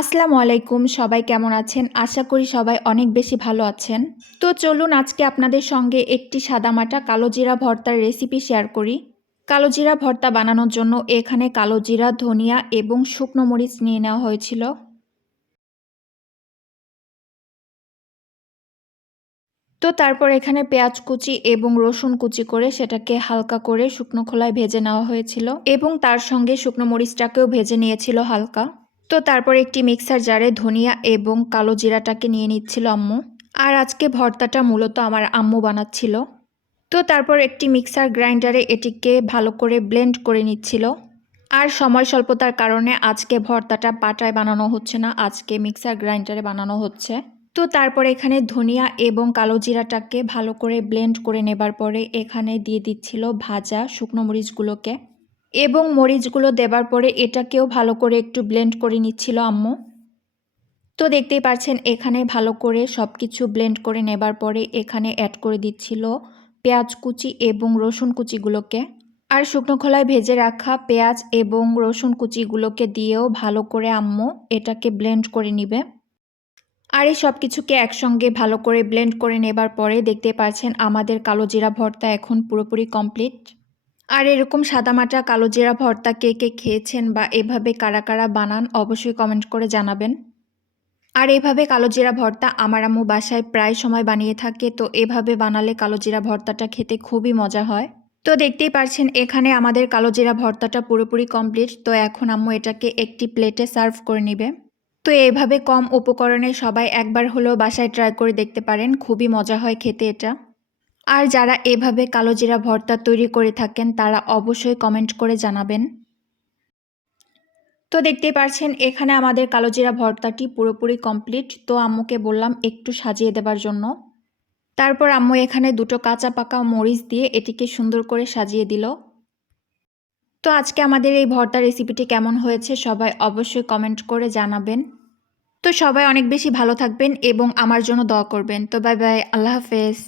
আসসালামু আলাইকুম, সবাই কেমন আছেন? আশা করি সবাই অনেক বেশি ভালো আছেন। তো চলুন আজকে আপনাদের সঙ্গে একটি সাদামাটা কালো জিরা ভর্তার রেসিপি শেয়ার করি। কালো জিরা ভর্তা বানানোর জন্য এখানে কালো জিরা, ধনিয়া এবং শুকনো মরিচ নিয়ে নেওয়া হয়েছিল। তো তারপর এখানে পেঁয়াজ কুচি এবং রসুন কুচি করে সেটাকে হালকা করে শুকনো খোলায় ভেজে নেওয়া হয়েছিল এবং তার সঙ্গে শুকনো মরিচটাকেও ভেজে নিয়েছিল হালকা। তো তারপর একটি মিক্সার জারে ধনিয়া এবং কালো জিরাটাকে নিয়ে নিচ্ছিল আম্মু। আর আজকে ভর্তাটা মূলত আমার আম্মু বানাচ্ছিল। তো তারপর একটি মিক্সার গ্রাইন্ডারে এটিকে ভালো করে ব্লেন্ড করে নিচ্ছিল। আর সময় স্বল্পতার কারণে আজকে ভর্তাটা পাটায় বানানো হচ্ছে না, আজকে মিক্সার গ্রাইন্ডারে বানানো হচ্ছে। তো তারপর এখানে ধনিয়া এবং কালো জিরাটাকে ভালো করে ব্লেন্ড করে নেবার পরে এখানে দিয়ে দিচ্ছিল ভাজা শুকনো মরিচগুলোকে এবং মরিচগুলো দেবার পরে এটাকেও ভালো করে একটু ব্লেন্ড করে নিচ্ছিল আম্মু। তো দেখতেই পাচ্ছেন এখানে ভালো করে সব কিছু ব্লেন্ড করে নেবার পরে এখানে অ্যাড করে দিচ্ছিল পেঁয়াজ কুচি এবং রসুন কুচিগুলোকে। আর শুকনো খোলায় ভেজে রাখা পেঁয়াজ এবং রসুন কুচিগুলোকে দিয়েও ভালো করে আম্মু এটাকে ব্লেন্ড করে নিবে। আর এই সব কিছুকে একসঙ্গে ভালো করে ব্লেন্ড করে নেবার পরে দেখতে পাচ্ছেন আমাদের কালো জিরা ভর্তা এখন পুরোপুরি কমপ্লিট। আর এরকম সাদামাটা কালো জিরা ভর্তা কে কে খেয়েছেন বা এভাবে কারা কারা বানান অবশ্যই কমেন্ট করে জানাবেন। আর এভাবে কালো জিরা ভর্তা আমার আম্মু বাসায় প্রায় সময় বানিয়ে থাকে, তো এভাবে বানালে কালো জিরা ভর্তাটা খেতে খুবই মজা হয়। তো দেখতেই পাচ্ছেন এখানে আমাদের কালো জিরা ভর্তাটা পুরোপুরি কমপ্লিট। তো এখন আম্মু এটাকে একটি প্লেটে সার্ভ করে নেবে। তো এভাবে কম উপকরণে সবাই একবার হলেও বাসায় ট্রাই করে দেখতে পারেন, খুবই মজা হয় খেতে এটা। আর যারা এভাবে কালো জিরা ভর্তা তৈরি করে থাকেন তারা অবশ্যই কমেন্ট করে জানাবেন। তো দেখতেই পাচ্ছেন এখানে আমাদের কালো জিরা ভর্তাটি পুরোপুরি কমপ্লিট। তো আম্মুকে বললাম একটু সাজিয়ে দেবার জন্য। তারপর আম্মু এখানে দুটো কাঁচা পাকা মরিচ দিয়ে এটিকে সুন্দর করে সাজিয়ে দিল। তো আজকে আমাদের এই ভর্তা রেসিপিটি কেমন হয়েছে সবাই অবশ্যই কমেন্ট করে জানাবেন। তো সবাই অনেক বেশি ভালো থাকবেন এবং আমার জন্য দোয়া করবেন। তো বাই বাই, আল্লাহ হাফেজ।